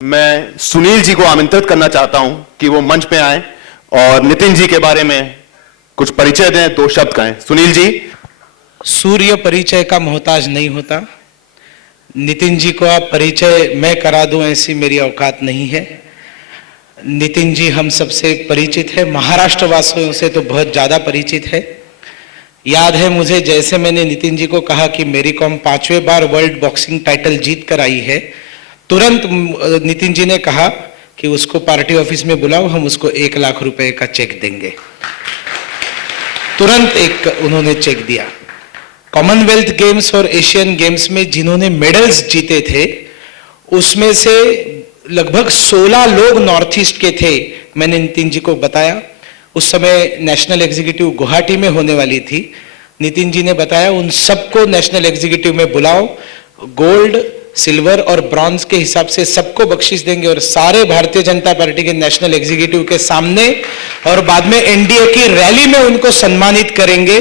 मैं सुनील जी को आमंत्रित करना चाहता हूं कि वो मंच पे आएं और नितिन जी के बारे में कुछ परिचय दें, 2 शब्द कहें। सुनील जी। सूर्य परिचय का मोहताज नहीं होता। नितिन जी को आप परिचय मैं करा दूं ऐसी मेरी औकात नहीं है। नितिन जी हम सबसे परिचित है, महाराष्ट्र वासियों से तो बहुत ज्यादा परिचित है। याद है मुझे, जैसे मैंने नितिन जी को कहा कि मेरी कॉम 5वें बार वर्ल्ड बॉक्सिंग टाइटल जीत कर आई है, तुरंत नितिन जी ने कहा कि उसको पार्टी ऑफिस में बुलाओ, हम उसको 1 लाख रुपए का चेक देंगे। तुरंत उन्होंने चेक दिया। कॉमनवेल्थ गेम्स और एशियन गेम्स में जिन्होंने मेडल्स जीते थे उसमें से लगभग 16 लोग नॉर्थ ईस्ट के थे। मैंने नितिन जी को बताया, उस समय नेशनल एग्जीक्यूटिव गुवाहाटी में होने वाली थी। नितिन जी ने बताया उन सबको नेशनल एग्जीक्यूटिव में बुलाओ, गोल्ड, सिल्वर और ब्रॉन्ज के हिसाब से सबको बख्शिश देंगे और सारे भारतीय जनता पार्टी के नेशनल एग्जीक्यूटिव के सामने और बाद में एनडीए की रैली में उनको सम्मानित करेंगे।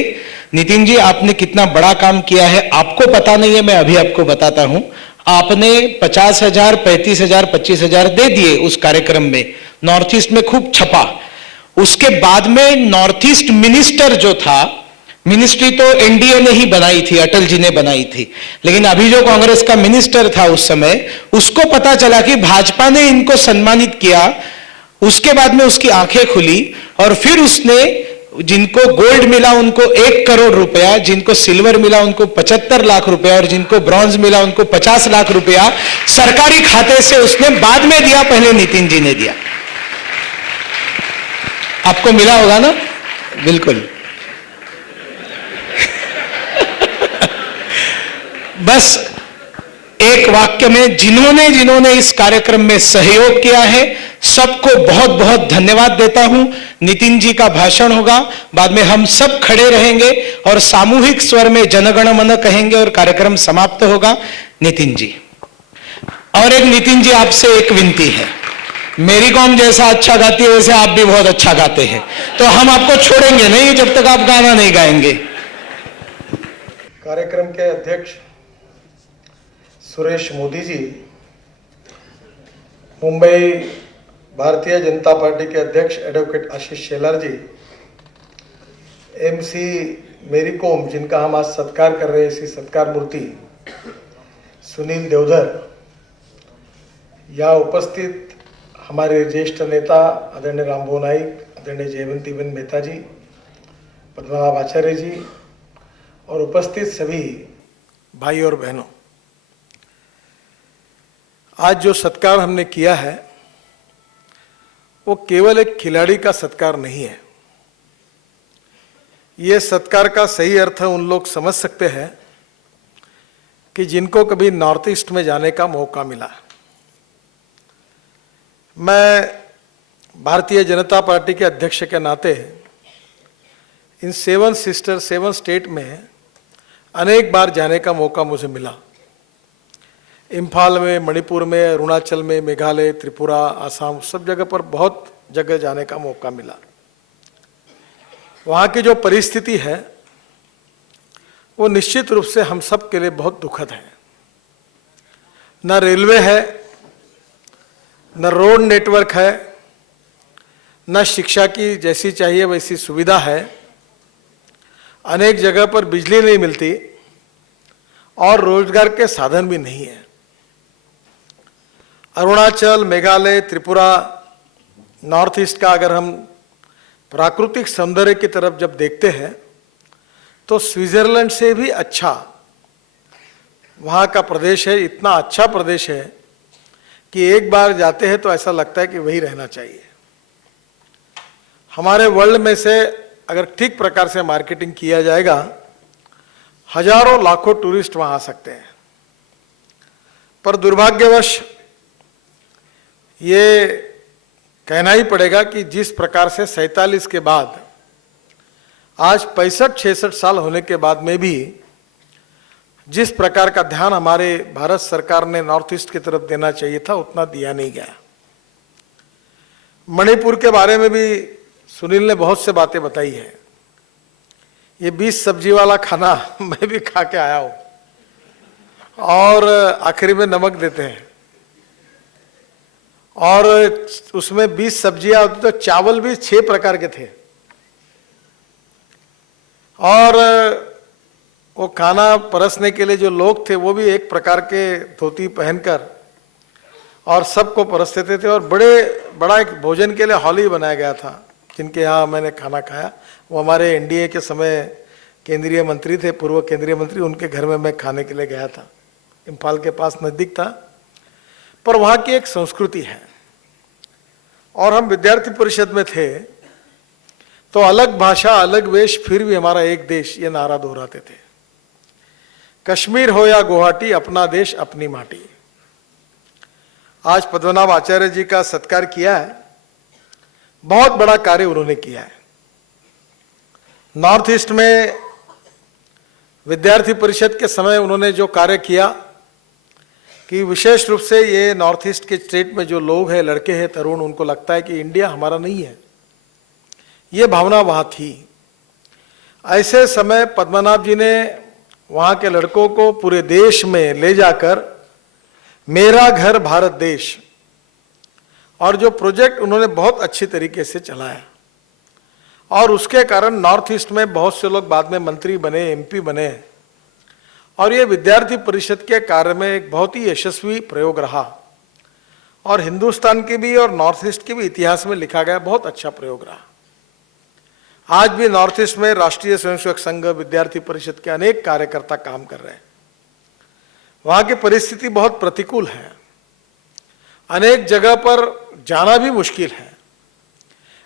नितिन जी, आपने कितना बड़ा काम किया है आपको पता नहीं है, मैं अभी आपको बताता हूं। आपने 50,000, 35,000, 25,000 दे दिए उस कार्यक्रम में, नॉर्थ ईस्ट में खूब छपा। उसके बाद में नॉर्थ ईस्ट मिनिस्टर जो था, मिनिस्ट्री तो एनडीए ने ही बनाई थी, अटल जी ने बनाई थी, लेकिन अभी जो कांग्रेस का मिनिस्टर था उस समय, उसको पता चला कि भाजपा ने इनको सम्मानित किया। उसके बाद में उसकी आंखें खुली और फिर उसने जिनको गोल्ड मिला उनको 1 करोड़ रुपया, जिनको सिल्वर मिला उनको 75 लाख रुपया और जिनको ब्रॉन्ज मिला उनको 50 लाख रुपया सरकारी खाते से उसने बाद में दिया, पहले नितिन जी ने दिया। आपको मिला होगा ना? बिल्कुल। बस एक वाक्य में जिन्होंने इस कार्यक्रम में सहयोग किया है सबको बहुत बहुत धन्यवाद देता हूं। नितिन जी का भाषण होगा, बाद में हम सब खड़े रहेंगे और सामूहिक स्वर में जनगण मन कहेंगे और कार्यक्रम समाप्त होगा। नितिन जी, और एक नितिन जी आपसे एक विनती है, मेरी कॉम जैसा अच्छा गाती है वैसे आप भी बहुत अच्छा गाते हैं, तो हम आपको छोड़ेंगे नहीं जब तक आप गाना नहीं गाएंगे। कार्यक्रम के अध्यक्ष सुरेश मोदी जी, मुंबई भारतीय जनता पार्टी के अध्यक्ष एडवोकेट आशीष शेलार जी, एमसी मेरी कॉम जिनका हम आज सत्कार कर रहे हैं, इसी सत्कार मूर्ति सुनील देवधर, या उपस्थित हमारे ज्येष्ठ नेता आदरणीय रामभुवन नाईक, आदरणीय जयवंतीबेन मेहता जी, पद्मनाभ आचार्य जी और उपस्थित सभी भाई और बहनों, आज जो सत्कार हमने किया है वो केवल एक खिलाड़ी का सत्कार नहीं है। ये सत्कार का सही अर्थ उन लोग समझ सकते हैं कि जिनको कभी नॉर्थ ईस्ट में जाने का मौका मिला। मैं भारतीय जनता पार्टी के अध्यक्ष के नाते इन 7 सिस्टर 7 स्टेट में अनेक बार जाने का मौका मुझे मिला। इम्फाल में, मणिपुर में, अरुणाचल में, मेघालय, त्रिपुरा, आसाम, सब जगह पर बहुत जगह जाने का मौका मिला। वहाँ की जो परिस्थिति है वो निश्चित रूप से हम सब के लिए बहुत दुखद है। न रेलवे है, न रोड नेटवर्क है, न शिक्षा की जैसी चाहिए वैसी सुविधा है, अनेक जगह पर बिजली नहीं मिलती और रोजगार के साधन भी नहीं है। अरुणाचल, मेघालय, त्रिपुरा, नॉर्थ ईस्ट का अगर हम प्राकृतिक सौंदर्य की तरफ जब देखते हैं तो स्विट्जरलैंड से भी अच्छा वहाँ का प्रदेश है। इतना अच्छा प्रदेश है कि एक बार जाते हैं तो ऐसा लगता है कि वही रहना चाहिए। हमारे वर्ल्ड में से अगर ठीक प्रकार से मार्केटिंग किया जाएगा, हजारों लाखों टूरिस्ट वहाँ आ सकते हैं। पर दुर्भाग्यवश ये कहना ही पड़ेगा कि जिस प्रकार से 47 के बाद आज 65-66 साल होने के बाद में भी जिस प्रकार का ध्यान हमारे भारत सरकार ने नॉर्थ ईस्ट की तरफ देना चाहिए था उतना दिया नहीं गया। मणिपुर के बारे में भी सुनील ने बहुत से बातें बताई है। ये 20 सब्जी वाला खाना मैं भी खा के आया हूँ और आखिरी में नमक देते हैं। और उसमें 20 सब्जियां होती तो चावल भी 6 प्रकार के थे। और वो खाना परसने के लिए जो लोग थे वो भी एक प्रकार के धोती पहनकर और सबको परसते थे। और बड़ा एक भोजन के लिए हॉल ही बनाया गया था जिनके यहाँ मैंने खाना खाया। वो हमारे एनडीए के समय केंद्रीय मंत्री थे, पूर्व केंद्रीय मंत्री, उनके घर में मैं खाने के लिए गया था। इम्फाल के पास नज़दीक था, पर वहाँ की एक संस्कृति है। और हम विद्यार्थी परिषद में थे तो अलग भाषा अलग वेश फिर भी हमारा एक देश, ये नारा दोहराते थे। कश्मीर हो या गुवाहाटी, अपना देश अपनी माटी। आज पद्मनाभ आचार्य जी का सत्कार किया है, बहुत बड़ा कार्य उन्होंने किया है। नॉर्थ ईस्ट में विद्यार्थी परिषद के समय उन्होंने जो कार्य किया कि विशेष रूप से ये नॉर्थ ईस्ट के स्टेट में जो लोग हैं, लड़के हैं, तरुण, उनको लगता है कि इंडिया हमारा नहीं है, ये भावना वहाँ थी। ऐसे समय पद्मनाभ जी ने वहाँ के लड़कों को पूरे देश में ले जाकर मेरा घर भारत देश, और जो प्रोजेक्ट उन्होंने बहुत अच्छी तरीके से चलाया, और उसके कारण नॉर्थ ईस्ट में बहुत से लोग बाद में मंत्री बने, एमपी बने। और ये विद्यार्थी परिषद के कार्य में एक बहुत ही यशस्वी प्रयोग रहा, और हिंदुस्तान के भी और नॉर्थ ईस्ट के भी इतिहास में लिखा गया बहुत अच्छा प्रयोग रहा। आज भी नॉर्थ ईस्ट में राष्ट्रीय स्वयंसेवक संघ, विद्यार्थी परिषद के अनेक कार्यकर्ता काम कर रहे हैं। वहाँ की परिस्थिति बहुत प्रतिकूल है, अनेक जगह पर जाना भी मुश्किल है।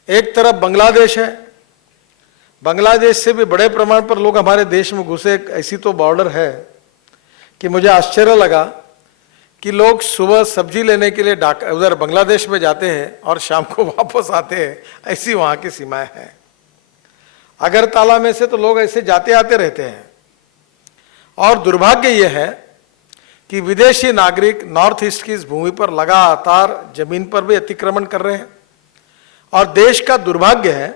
एक तरफ बांग्लादेश है, बांग्लादेश से भी बड़े प्रमाण पर लोग हमारे देश में घुसे। ऐसी तो बॉर्डर है कि मुझे आश्चर्य लगा कि लोग सुबह सब्जी लेने के लिए उधर बांग्लादेश में जाते हैं और शाम को वापस आते हैं, ऐसी वहाँ की सीमाएं हैं। अगरतला में से तो लोग ऐसे जाते आते रहते हैं। और दुर्भाग्य ये है कि विदेशी नागरिक नॉर्थ ईस्ट की इस भूमि पर लगातार जमीन पर भी अतिक्रमण कर रहे हैं। और देश का दुर्भाग्य है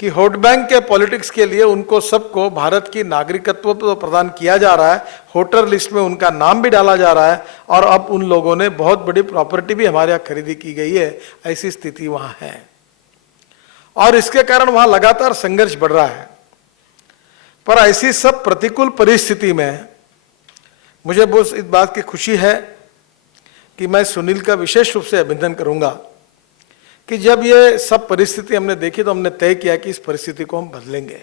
कि वोट बैंक के पॉलिटिक्स के लिए उनको सबको भारत की नागरिकत्व तो प्रदान किया जा रहा है, वोटर लिस्ट में उनका नाम भी डाला जा रहा है, और अब उन लोगों ने बहुत बड़ी प्रॉपर्टी भी हमारे यहाँ खरीदी की गई है। ऐसी स्थिति वहाँ है, और इसके कारण वहाँ लगातार संघर्ष बढ़ रहा है। पर ऐसी सब प्रतिकूल परिस्थिति में मुझे बहुत इस बात की खुशी है कि मैं सुनील का विशेष रूप से अभिनंदन करूंगा कि जब ये सब परिस्थिति हमने देखी तो हमने तय किया कि इस परिस्थिति को हम बदलेंगे,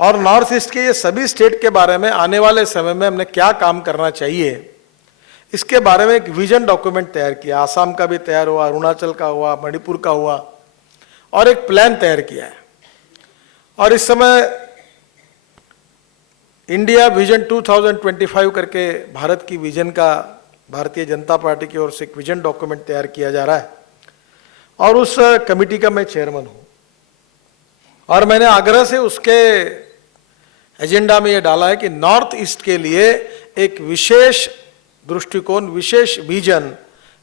और नॉर्थ ईस्ट के ये सभी स्टेट के बारे में आने वाले समय में हमने क्या काम करना चाहिए, इसके बारे में एक विजन डॉक्यूमेंट तैयार किया। आसाम का भी तैयार हुआ, अरुणाचल का हुआ, मणिपुर का हुआ, और एक प्लान तैयार किया है। और इस समय इंडिया विजन 2025 करके भारत की विजन का भारतीय जनता पार्टी की ओर से एक विजन डॉक्यूमेंट तैयार किया जा रहा है, और उस कमेटी का मैं चेयरमैन हूं। और मैंने आग्रह से उसके एजेंडा में यह डाला है कि नॉर्थ ईस्ट के लिए एक विशेष दृष्टिकोण, विशेष विजन,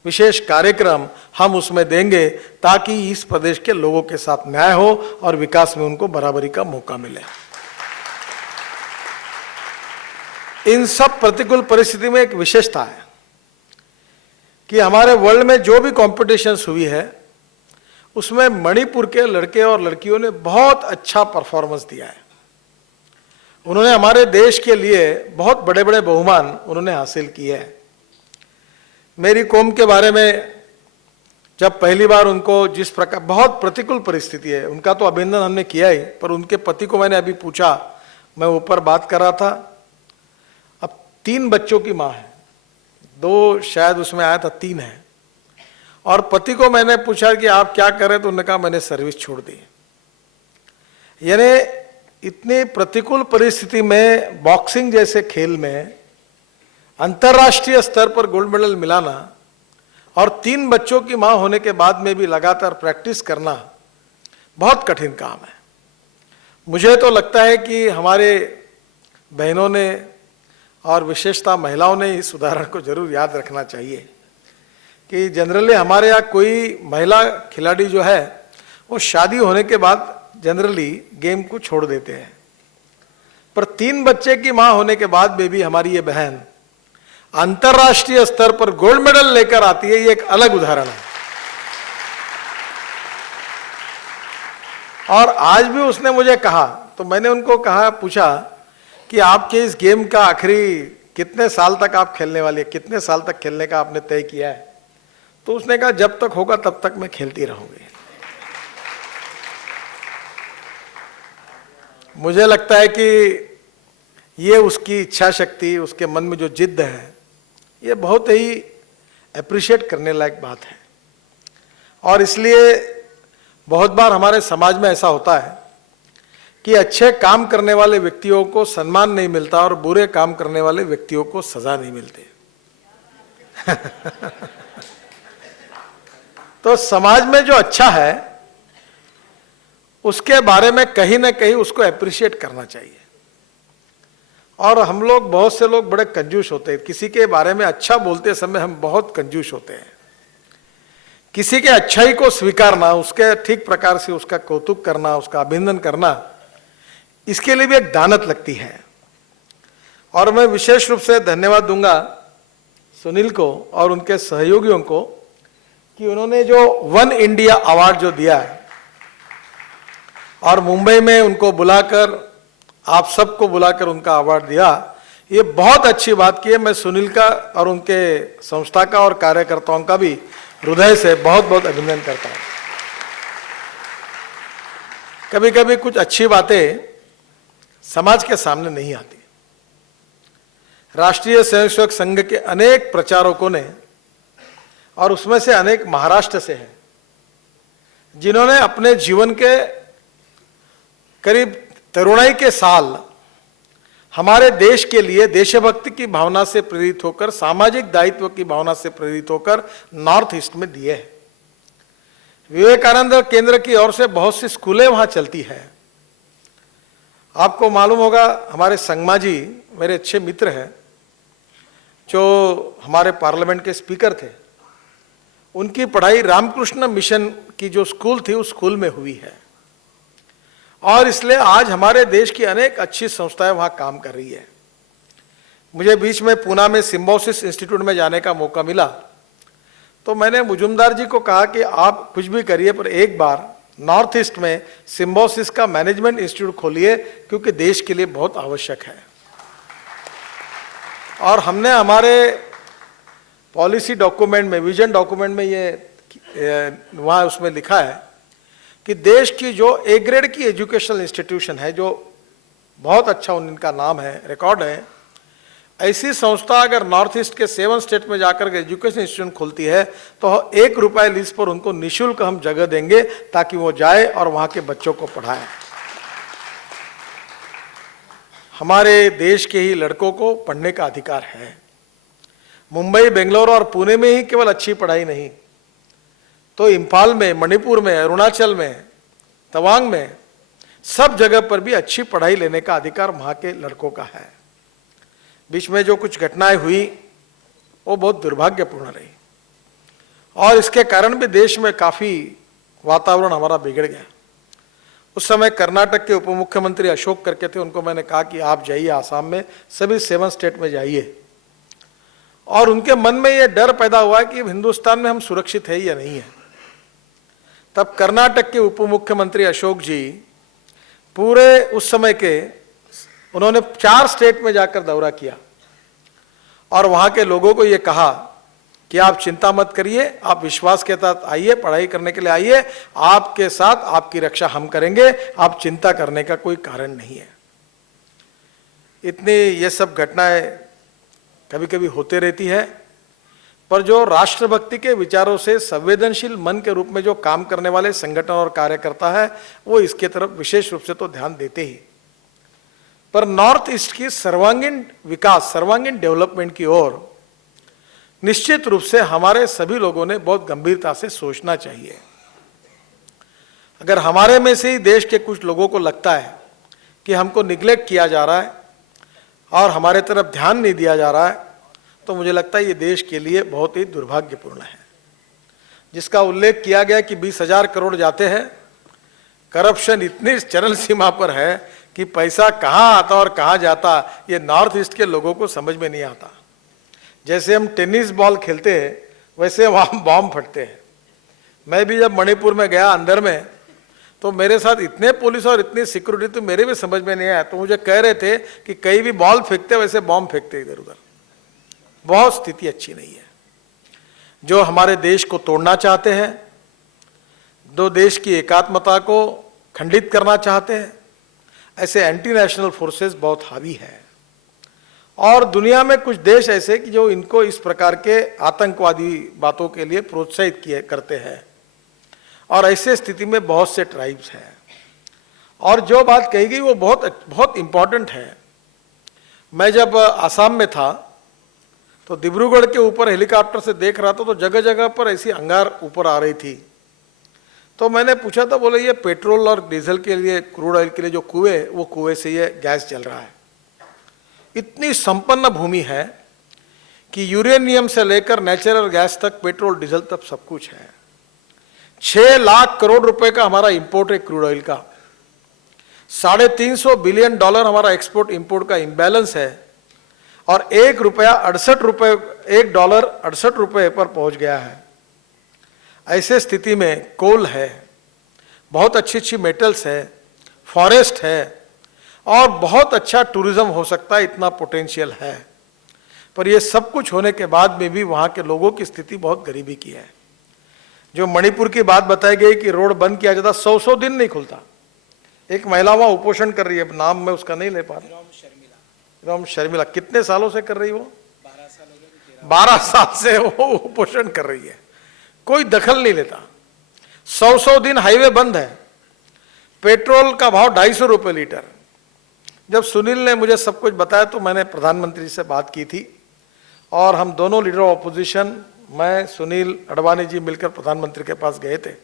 विशेष कार्यक्रम हम उसमें देंगे, ताकि इस प्रदेश के लोगों के साथ न्याय हो और विकास में उनको बराबरी का मौका मिले। इन सब प्रतिकूल परिस्थिति में एक विशेषता है कि हमारे वर्ल्ड में जो भी कॉम्पिटिशन हुई है उसमें मणिपुर के लड़के और लड़कियों ने बहुत अच्छा परफॉर्मेंस दिया है। उन्होंने हमारे देश के लिए बहुत बड़े बड़े बहुमान उन्होंने हासिल किए हैं। मेरी कौम के बारे में जब पहली बार उनको जिस प्रकार बहुत प्रतिकूल परिस्थिति है, उनका तो अभिनंदन हमने किया ही, पर उनके पति को मैंने अभी पूछा, मैं ऊपर बात कर रहा था, अब 3 बच्चों की माँ है, 2 शायद उसमें आया था, 3 है। और पति को मैंने पूछा कि आप क्या कर रहे, तो उन्होंने कहा मैंने सर्विस छोड़ दी। यानी इतनी प्रतिकूल परिस्थिति में बॉक्सिंग जैसे खेल में अंतर्राष्ट्रीय स्तर पर गोल्ड मेडल मिलाना और 3 बच्चों की मां होने के बाद में भी लगातार प्रैक्टिस करना बहुत कठिन काम है। मुझे तो लगता है कि हमारे बहनों ने और विशेषता महिलाओं ने इस उदाहरण को जरूर याद रखना चाहिए कि जनरली हमारे यहाँ कोई महिला खिलाड़ी जो है वो शादी होने के बाद जनरली गेम को छोड़ देते हैं, पर 3 बच्चे की मां होने के बाद में भी हमारी ये बहन अंतर्राष्ट्रीय स्तर पर गोल्ड मेडल लेकर आती है, ये एक अलग उदाहरण है। और आज भी उसने मुझे कहा, तो मैंने उनको कहा, पूछा कि आपके इस गेम का आखिरी कितने साल तक आप खेलने वाले, कितने साल तक खेलने का आपने तय किया है? तो उसने कहा जब तक होगा तब तक मैं खेलती रहूंगी। मुझे लगता है कि ये उसकी इच्छा शक्ति, उसके मन में जो जिद्द है, ये बहुत ही अप्रिशिएट करने लायक बात है। और इसलिए बहुत बार हमारे समाज में ऐसा होता है कि अच्छे काम करने वाले व्यक्तियों को सम्मान नहीं मिलता और बुरे काम करने वाले व्यक्तियों को सजा नहीं मिलती। तो समाज में जो अच्छा है उसके बारे में कहीं ना कहीं उसको अप्रिशिएट करना चाहिए। और हम लोग, बहुत से लोग बड़े कंजूस होते हैं, किसी के बारे में अच्छा बोलते समय हम बहुत कंजूस होते हैं। किसी के अच्छाई को स्वीकारना, उसके ठीक प्रकार से उसका कौतुक करना, उसका अभिनंदन करना, इसके लिए भी एक दानत लगती है। और मैं विशेष रूप से धन्यवाद दूंगा सुनील को और उनके सहयोगियों को कि उन्होंने जो वन इंडिया अवार्ड जो दिया है और मुंबई में उनको बुलाकर, आप सबको बुलाकर उनका अवार्ड दिया, ये बहुत अच्छी बात की है। मैं सुनील का और उनके संस्था का और कार्यकर्ताओं का भी हृदय से बहुत बहुत अभिनंदन करता हूं। कभी कभी कुछ अच्छी बातें समाज के सामने नहीं आती। राष्ट्रीय स्वयंसेवक संघ के अनेक प्रचारकों ने, और उसमें से अनेक महाराष्ट्र से हैं, जिन्होंने अपने जीवन के करीब तरुणाई के साल हमारे देश के लिए देशभक्ति की भावना से प्रेरित होकर, सामाजिक दायित्व की भावना से प्रेरित होकर नॉर्थ ईस्ट में दिए हैं। विवेकानंद केंद्र की ओर से बहुत सी स्कूलें वहां चलती है। आपको मालूम होगा, हमारे संगमा जी मेरे अच्छे मित्र हैं, जो हमारे पार्लियामेंट के स्पीकर थे। उनकी पढ़ाई रामकृष्ण मिशन की जो स्कूल थी उस स्कूल में हुई है। और इसलिए आज हमारे देश की अनेक अच्छी संस्थाएं वहां काम कर रही है। मुझे बीच में पूना में सिम्बोसिस इंस्टीट्यूट में जाने का मौका मिला, तो मैंने मुजुमदार जी को कहा कि आप कुछ भी करिए पर एक बार नॉर्थ ईस्ट में सिम्बोसिस का मैनेजमेंट इंस्टीट्यूट खोलिए, क्योंकि देश के लिए बहुत आवश्यक है। और हमने हमारे पॉलिसी डॉक्यूमेंट में, विजन डॉक्यूमेंट में ये वहाँ उसमें लिखा है कि देश की जो ए ग्रेड की एजुकेशनल इंस्टीट्यूशन है, जो बहुत अच्छा उनका नाम है, रिकॉर्ड है, ऐसी संस्था अगर नॉर्थ ईस्ट के 7 स्टेट में जाकर के एजुकेशन इंस्टीट्यूशन खोलती है तो 1 रुपये लीज पर उनको निःशुल्क हम जगह देंगे ताकि वो जाए और वहाँ के बच्चों को पढ़ाएं। हमारे देश के ही लड़कों को पढ़ने का अधिकार है। मुंबई, बेंगलोर और पुणे में ही केवल अच्छी पढ़ाई नहीं, तो इम्फाल में, मणिपुर में, अरुणाचल में, तवांग में, सब जगह पर भी अच्छी पढ़ाई लेने का अधिकार वहाँ के लड़कों का है। बीच में जो कुछ घटनाएं हुई वो बहुत दुर्भाग्यपूर्ण रही और इसके कारण भी देश में काफ़ी वातावरण हमारा बिगड़ गया। उस समय कर्नाटक के उप मुख्यमंत्री अशोक करके थे, उनको मैंने कहा कि आप जाइए आसाम में, सभी 7 स्टेट में जाइए। और उनके मन में ये डर पैदा हुआ कि हिंदुस्तान में हम सुरक्षित है या नहीं है। तब कर्नाटक के उप मुख्यमंत्री अशोक जी पूरे उस समय के, उन्होंने 4 स्टेट में जाकर दौरा किया और वहाँ के लोगों को ये कहा कि आप चिंता मत करिए, आप विश्वास के साथ आइए, पढ़ाई करने के लिए आइए, आपके साथ आपकी रक्षा हम करेंगे, आप चिंता करने का कोई कारण नहीं है। इतनी ये सब घटनाएं कभी कभी होते रहती है, पर जो राष्ट्रभक्ति के विचारों से संवेदनशील मन के रूप में जो काम करने वाले संगठन और कार्यकर्ता है वो इसके तरफ विशेष रूप से तो ध्यान देते ही। पर नॉर्थ ईस्ट की सर्वांगीण विकास, सर्वांगीण डेवलपमेंट की ओर निश्चित रूप से हमारे सभी लोगों ने बहुत गंभीरता से सोचना चाहिए। अगर हमारे में से ही देश के कुछ लोगों को लगता है कि हमको निग्लेक्ट किया जा रहा है और हमारे तरफ ध्यान नहीं दिया जा रहा है, तो मुझे लगता है ये देश के लिए बहुत ही दुर्भाग्यपूर्ण है। जिसका उल्लेख किया गया कि 20,000 करोड़ जाते हैं, करप्शन इतनी चरम सीमा पर है कि पैसा कहाँ आता और कहाँ जाता ये नॉर्थ ईस्ट के लोगों को समझ में नहीं आता। जैसे हम टेनिस बॉल खेलते हैं वैसे वहाँ बॉम्ब फटते हैं। मैं भी जब मणिपुर में गया अंदर में, तो मेरे साथ इतने पुलिस और इतनी सिक्योरिटी, तो मेरे भी समझ में नहीं आया। तो मुझे कह रहे थे कि कहीं भी बॉल फेंकते वैसे बॉम्ब फेंकते इधर उधर। बहुत स्थिति अच्छी नहीं है। जो हमारे देश को तोड़ना चाहते हैं, दो देश की एकात्मता को खंडित करना चाहते हैं, ऐसे एंटी नेशनल फोर्सेस बहुत हावी है। और दुनिया में कुछ देश ऐसे कि जो इनको इस प्रकार के आतंकवादी बातों के लिए प्रोत्साहित किए करते हैं। और ऐसे स्थिति में बहुत से ट्राइब्स हैं। और जो बात कही गई वो बहुत बहुत इंपॉर्टेंट है। मैं जब आसाम में था तो डिब्रूगढ़ के ऊपर हेलीकॉप्टर से देख रहा था, तो जगह जगह पर ऐसी अंगार ऊपर आ रही थी। तो मैंने पूछा था, बोले ये पेट्रोल और डीजल के लिए, क्रूड ऑयल के लिए जो कुएं, वो कुएं से ये गैस जल रहा है। इतनी संपन्न भूमि है कि यूरेनियम से लेकर नेचुरल गैस तक, पेट्रोल डीजल तक सब कुछ है। 6 लाख करोड़ रुपए का हमारा इंपोर्ट है क्रूड ऑयल का। 350 बिलियन डॉलर हमारा एक्सपोर्ट इंपोर्ट का इम्बैलेंस है। और $1 68 रुपए, $1 68 रुपए पर पहुंच गया है। ऐसे स्थिति में कोल है, बहुत अच्छी अच्छी मेटल्स है, फॉरेस्ट है, और बहुत अच्छा टूरिज्म हो सकता है, इतना पोटेंशियल है। पर ये सब कुछ होने के बाद में भी वहाँ के लोगों की स्थिति बहुत गरीबी की है। जो मणिपुर की बात बताई गई कि रोड बंद किया जाता, 100 दिन नहीं खुलता। एक महिला वहाँ उपोषण कर रही है, नाम मैं उसका नहीं ले पा रहा, राम शर्मिला। कितने सालों से कर रही वो? 12 साल से वो उपोषण कर रही है, कोई दखल नहीं लेता। 100 दिन हाईवे बंद है। पेट्रोल का भाव 250 रुपये लीटर। जब सुनील ने मुझे सब कुछ बताया तो मैंने प्रधानमंत्री से बात की थी, और हम दोनों लीडर ऑफ अपोजिशन, मैं, सुनील, अडवाणी जी मिलकर प्रधानमंत्री के पास गए थे।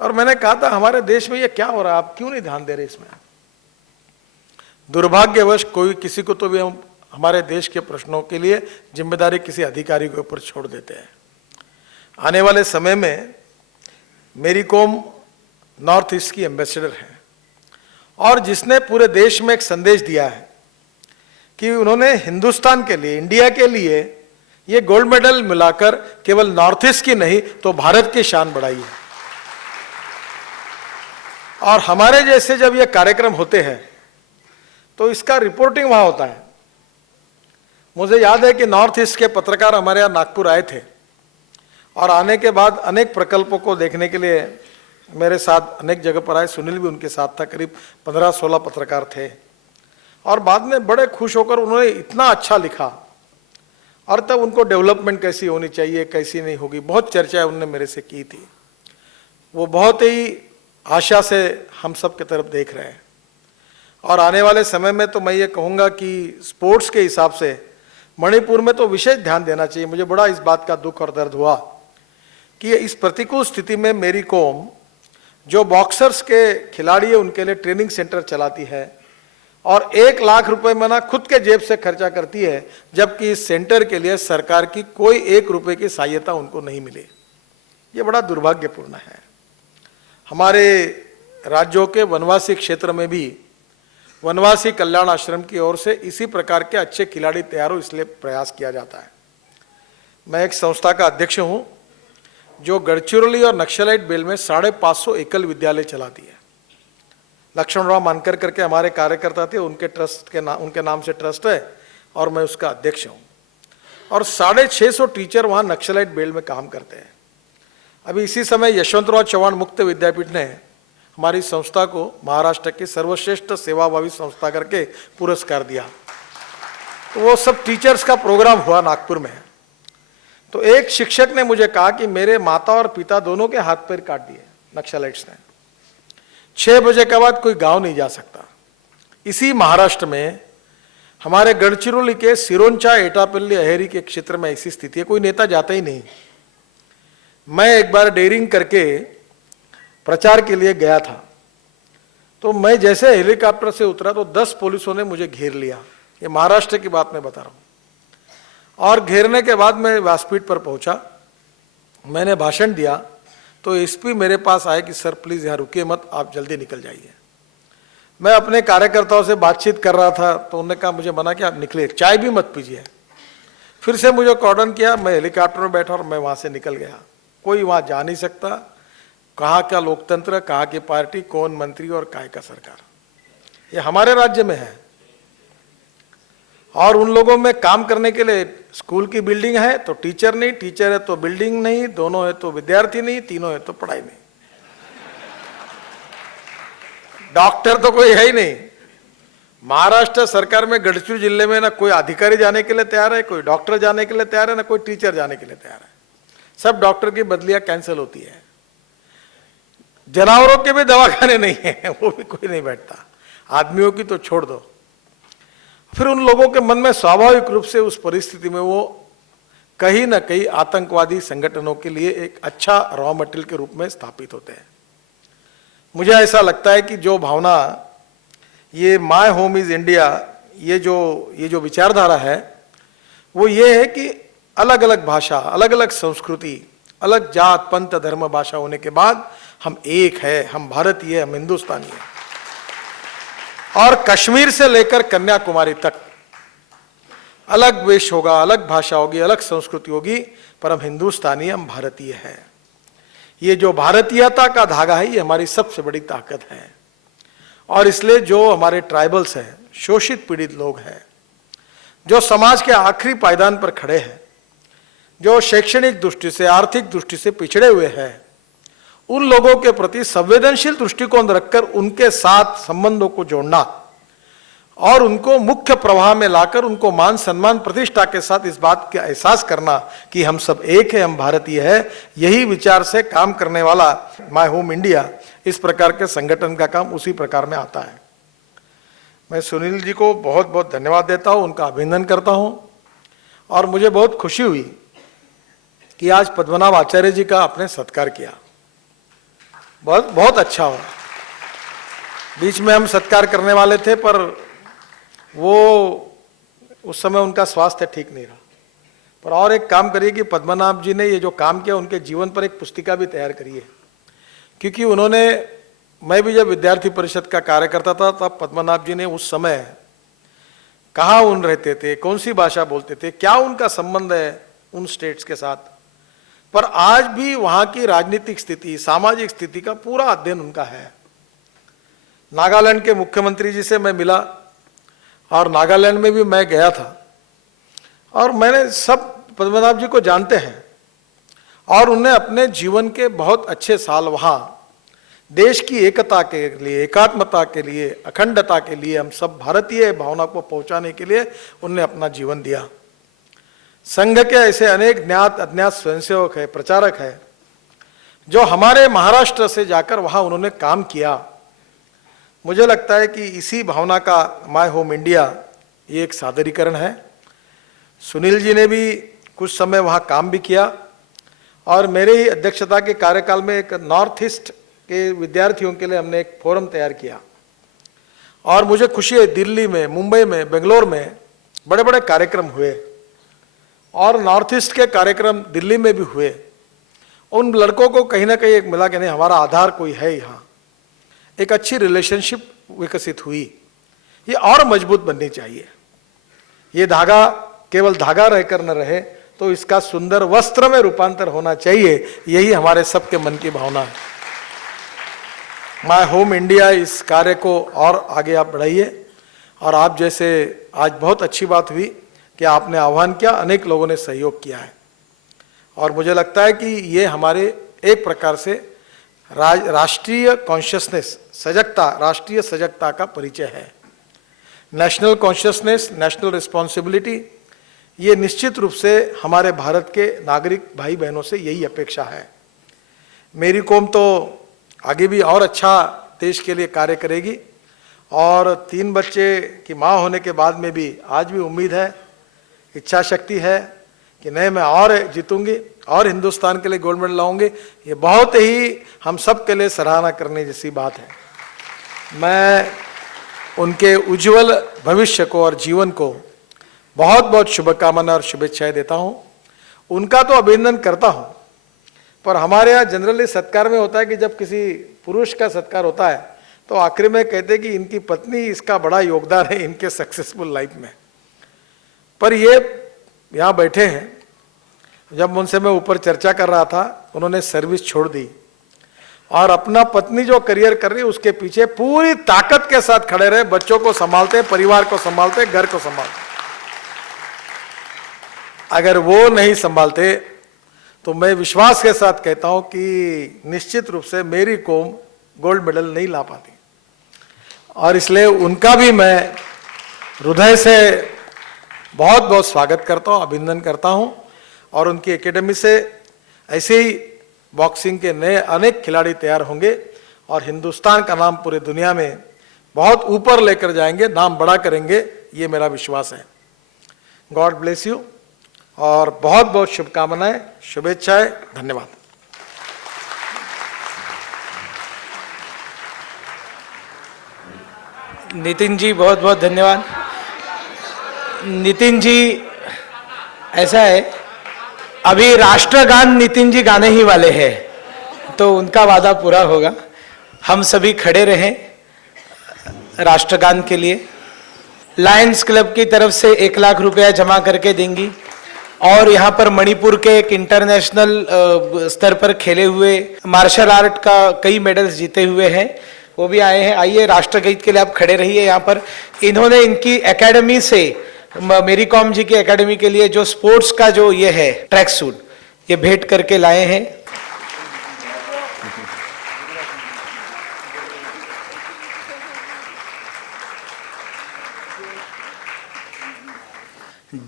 और मैंने कहा था हमारे देश में ये क्या हो रहा है, आप क्यों नहीं ध्यान दे रहे इसमें? दुर्भाग्यवश कोई किसी को तो भी हम हमारे देश के प्रश्नों के लिए जिम्मेदारी किसी अधिकारी के ऊपर छोड़ देते हैं। आने वाले समय में मेरी कॉम नॉर्थ ईस्ट की एम्बेसडर है, और जिसने पूरे देश में एक संदेश दिया है कि उन्होंने हिंदुस्तान के लिए, इंडिया के लिए ये गोल्ड मेडल मिलाकर केवल नॉर्थ ईस्ट की नहीं तो भारत की शान बढ़ाई है। और हमारे जैसे जब ये कार्यक्रम होते हैं तो इसका रिपोर्टिंग वहां होता है। मुझे याद है कि नॉर्थ ईस्ट के पत्रकार हमारे यहाँ नागपुर आए थे, और आने के बाद अनेक प्रकल्पों को देखने के लिए मेरे साथ अनेक जगह पर आए। सुनील भी उनके साथ था, करीब 15-16 पत्रकार थे। और बाद में बड़े खुश होकर उन्होंने इतना अच्छा लिखा, और तब उनको डेवलपमेंट कैसी होनी चाहिए, कैसी नहीं होगी, बहुत चर्चाएं उन्होंने मेरे से की थी। वो बहुत ही आशा से हम सब की तरफ देख रहे हैं। और आने वाले समय में तो मैं ये कहूँगा कि स्पोर्ट्स के हिसाब से मणिपुर में तो विशेष ध्यान देना चाहिए। मुझे बड़ा इस बात का दुख और दर्द हुआ कि इस प्रतिकूल स्थिति में मेरी कौम, जो बॉक्सर्स के खिलाड़ी है, उनके लिए ट्रेनिंग सेंटर चलाती है, और 1 लाख रुपए महीना खुद के जेब से खर्चा करती है, जबकि इस सेंटर के लिए सरकार की कोई 1 रुपए की सहायता उनको नहीं मिले। ये बड़ा दुर्भाग्यपूर्ण है। हमारे राज्यों के वनवासी क्षेत्र में भी वनवासी कल्याण आश्रम की ओर से इसी प्रकार के अच्छे खिलाड़ी तैयार हो, इसलिए प्रयास किया जाता है। मैं एक संस्था का अध्यक्ष हूं जो गढ़चिरौली और नक्सलाइट बेल में 550 एकल विद्यालय चलाती है। लक्ष्मणराव मानकर करके हमारे कार्यकर्ता थे, उनके ट्रस्ट के उनके नाम से ट्रस्ट है, और मैं उसका अध्यक्ष हूँ। और 650 टीचर वहाँ नक्सलाइट बेल में काम करते हैं। अभी इसी समय यशवंतराव चव्हाण मुक्त विद्यापीठ ने हमारी संस्था को महाराष्ट्र की सर्वश्रेष्ठ सेवाभावी संस्था करके पुरस्कार दिया। तो वो सब टीचर्स का प्रोग्राम हुआ नागपुर में। तो एक शिक्षक ने मुझे कहा कि मेरे माता और पिता दोनों के हाथ पैर काट दिए नक्सलाइट्स ने। 6 बजे के बाद कोई गांव नहीं जा सकता। इसी महाराष्ट्र में हमारे गढ़चिरौली के सिरोंचा, एटापल्ली, अहेरी के क्षेत्र में ऐसी स्थिति है, कोई नेता जाता ही नहीं। मैं एक बार डेयरिंग करके प्रचार के लिए गया था, तो मैं जैसे हेलीकॉप्टर से उतरा तो 10 पुलिसों ने मुझे घेर लिया। ये महाराष्ट्र की बात मैं बता रहा हूँ। और घेरने के बाद मैं व्यासपीठ पर पहुंचा, मैंने भाषण दिया, तो एसपी मेरे पास आए कि सर प्लीज यहाँ रुकिए मत, आप जल्दी निकल जाइए। मैं अपने कार्यकर्ताओं से बातचीत कर रहा था, तो उन्होंने कहा, मुझे मना कि आप निकले, चाय भी मत पीजिए। फिर से मुझे कॉर्डन किया, मैं हेलीकॉप्टर में बैठा और मैं वहाँ से निकल गया। कोई वहाँ जा नहीं सकता। कहाँ का लोकतंत्र, कहाँ की पार्टी, कौन मंत्री और काय का सरकार, ये हमारे राज्य में है। और उन लोगों में काम करने के लिए स्कूल की बिल्डिंग है तो टीचर नहीं, टीचर है तो बिल्डिंग नहीं, दोनों है तो विद्यार्थी नहीं, तीनों है तो पढ़ाई नहीं। डॉक्टर तो कोई है ही नहीं। महाराष्ट्र सरकार में गढ़चिरोली जिले में ना कोई अधिकारी जाने के लिए तैयार है, कोई डॉक्टर जाने के लिए तैयार है, ना कोई टीचर जाने के लिए तैयार है। सब डॉक्टर की बदलियां कैंसिल होती है। जानवरों के भी दवाखाने नहीं है, वो भी कोई नहीं बैठता। आदमियों की तो छोड़ दो। फिर उन लोगों के मन में स्वाभाविक रूप से उस परिस्थिति में वो कहीं ना कहीं आतंकवादी संगठनों के लिए एक अच्छा रॉ मटेरियल के रूप में स्थापित होते हैं। मुझे ऐसा लगता है कि जो भावना, ये माय होम इज इंडिया, ये जो विचारधारा है, वो ये है कि अलग अलग भाषा, अलग अलग संस्कृति, अलग जात पंथ धर्म भाषा होने के बाद हम एक है, हम भारतीय, हम हिंदुस्तानी है। और कश्मीर से लेकर कन्याकुमारी तक अलग वेश होगा, अलग भाषा होगी, अलग संस्कृति होगी, पर हम हिंदुस्तानी, हम भारतीय हैं। ये जो भारतीयता का धागा है, ये हमारी सबसे बड़ी ताकत है। और इसलिए जो हमारे ट्राइबल्स हैं, शोषित पीड़ित लोग हैं, जो समाज के आखिरी पायदान पर खड़े हैं, जो शैक्षणिक दृष्टि से, आर्थिक दृष्टि से पिछड़े हुए हैं, उन लोगों के प्रति संवेदनशील दृष्टिकोण रखकर उनके साथ संबंधों को जोड़ना और उनको मुख्य प्रवाह में लाकर उनको मान सम्मान प्रतिष्ठा के साथ इस बात का एहसास करना कि हम सब एक है, हम भारतीय है, यही विचार से काम करने वाला माय होम इंडिया, इस प्रकार के संगठन का काम उसी प्रकार में आता है। मैं सुनील जी को बहुत बहुत धन्यवाद देता हूँ, उनका अभिनंदन करता हूँ। और मुझे बहुत खुशी हुई कि आज पद्मनाभ आचार्य जी का आपने सत्कार किया। बहुत बहुत अच्छा हुआ। बीच में हम सत्कार करने वाले थे, पर वो उस समय उनका स्वास्थ्य ठीक नहीं रहा। पर और एक काम करिए कि पद्मनाभ जी ने ये जो काम किया, उनके जीवन पर एक पुस्तिका भी तैयार करिए। क्योंकि उन्होंने, मैं भी जब विद्यार्थी परिषद का कार्य करता था, तब पद्मनाभ जी ने उस समय कहाँ उन रहते थे, कौन सी भाषा बोलते थे, क्या उनका संबंध है उन स्टेट्स के साथ, पर आज भी वहाँ की राजनीतिक स्थिति, सामाजिक स्थिति का पूरा अध्ययन उनका है। नागालैंड के मुख्यमंत्री जी से मैं मिला और नागालैंड में भी मैं गया था, और मैंने, सब पद्मनाभ जी को जानते हैं, और उन्हें अपने जीवन के बहुत अच्छे साल वहाँ देश की एकता के लिए, एकात्मता के लिए, अखंडता के लिए, हम सब भारतीय भावना को पहुंचाने के लिए उन्होंने अपना जीवन दिया। संघ के ऐसे अनेक ज्ञात अज्ञात स्वयंसेवक है, प्रचारक है, जो हमारे महाराष्ट्र से जाकर वहाँ उन्होंने काम किया। मुझे लगता है कि इसी भावना का माय होम इंडिया ये एक सादरीकरण है। सुनील जी ने भी कुछ समय वहाँ काम भी किया, और मेरे ही अध्यक्षता के कार्यकाल में एक नॉर्थ ईस्ट के विद्यार्थियों के लिए हमने एक फोरम तैयार किया। और मुझे खुशी है, दिल्ली में, मुंबई में, बेंगलोर में बड़े बड़े कार्यक्रम हुए, और नॉर्थ ईस्ट के कार्यक्रम दिल्ली में भी हुए। उन लड़कों को कहीं ना कहीं एक मिला कि नहीं, हमारा आधार कोई है यहाँ, एक अच्छी रिलेशनशिप विकसित हुई। ये और मजबूत बननी चाहिए। ये धागा केवल धागा रहकर न रहे, तो इसका सुंदर वस्त्र में रूपांतर होना चाहिए। यही हमारे सबके मन की भावना है। माय होम इंडिया, इस कार्य को और आगे आप बढ़ाइए। और आप जैसे, आज बहुत अच्छी बात हुई कि आपने आह्वान किया, अनेक लोगों ने सहयोग किया है, और मुझे लगता है कि ये हमारे एक प्रकार से राष्ट्रीय कॉन्शियसनेस, सजगता, राष्ट्रीय सजगता का परिचय है। नेशनल कॉन्शियसनेस, नेशनल रिस्पॉन्सिबिलिटी, ये निश्चित रूप से हमारे भारत के नागरिक भाई बहनों से यही अपेक्षा है। मेरी कौम तो आगे भी और अच्छा देश के लिए कार्य करेगी, और 3 बच्चे की माँ होने के बाद में भी आज भी उम्मीद है, इच्छा शक्ति है कि नहीं, मैं और जीतूंगी और हिंदुस्तान के लिए गोल्ड मेडल लाऊंगी। ये बहुत ही हम सब के लिए सराहना करने जैसी बात है। मैं उनके उज्जवल भविष्य को और जीवन को बहुत बहुत शुभकामना और शुभेच्छाएं देता हूँ। उनका तो अभिनंदन करता हूँ, पर हमारे यहाँ जनरली सत्कार में होता है कि जब किसी पुरुष का सत्कार होता है तो आखिर में कहते हैं कि इनकी पत्नी इसका बड़ा योगदान है इनके सक्सेसफुल लाइफ में। पर ये यहाँ बैठे हैं, जब उनसे मैं ऊपर चर्चा कर रहा था, उन्होंने सर्विस छोड़ दी और अपना पत्नी जो करियर कर रही है उसके पीछे पूरी ताकत के साथ खड़े रहे, बच्चों को संभालते, परिवार को संभालते, घर को संभालते। अगर वो नहीं संभालते तो मैं विश्वास के साथ कहता हूं कि निश्चित रूप से मेरी कौम गोल्ड मेडल नहीं ला पाती। और इसलिए उनका भी मैं हृदय से बहुत बहुत स्वागत करता हूं, अभिनंदन करता हूं। और उनकी एकेडमी से ऐसे ही बॉक्सिंग के नए अनेक खिलाड़ी तैयार होंगे और हिंदुस्तान का नाम पूरी दुनिया में बहुत ऊपर लेकर जाएंगे, नाम बड़ा करेंगे, ये मेरा विश्वास है। गॉड ब्लेस यू और बहुत बहुत शुभकामनाएं, शुभेच्छाएं, धन्यवाद। नितिन जी बहुत बहुत धन्यवाद। नितिन जी, ऐसा है, अभी राष्ट्रगान नितिन जी गाने ही वाले हैं, तो उनका वादा पूरा होगा। हम सभी खड़े रहें राष्ट्रगान के लिए। लायंस क्लब की तरफ से 1 लाख रुपया जमा करके देंगी और यहाँ पर मणिपुर के एक इंटरनेशनल स्तर पर खेले हुए मार्शल आर्ट का कई मेडल्स जीते हुए हैं, वो भी आए हैं। आइए, राष्ट्रगीत के लिए आप खड़े रहिए। यहाँ पर इन्होंने इनकी एकेडमी से, मेरी कॉम जी की एकेडमी के लिए जो स्पोर्ट्स का जो ये है ट्रैक सूट, ये भेंट करके लाए हैं।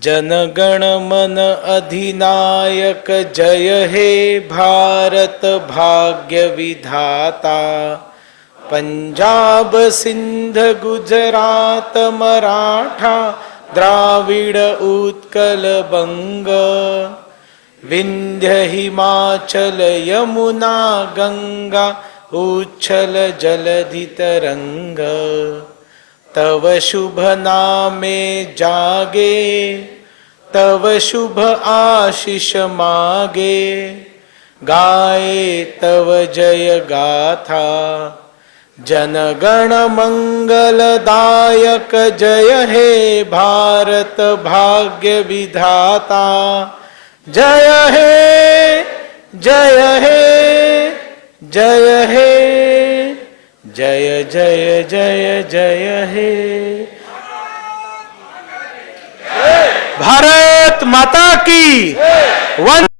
जनगण मन अधिनायक जय हे भारत भाग्य विधाता, पंजाब सिंध गुजरात मराठा द्राविड़ उत्कल बंग, विंध्य हिमाचल यमुना गंगा उच्छल जलधि तरंग, तव शुभ नामे जागे, तव शुभ आशीष मागे, गाए तव जय गाथा, जनगण मंगलदायक जय हे भारत भाग्य विधाता, जय हे जय हे जय हे जय जय जय जय हे। भारत माता की वंदे।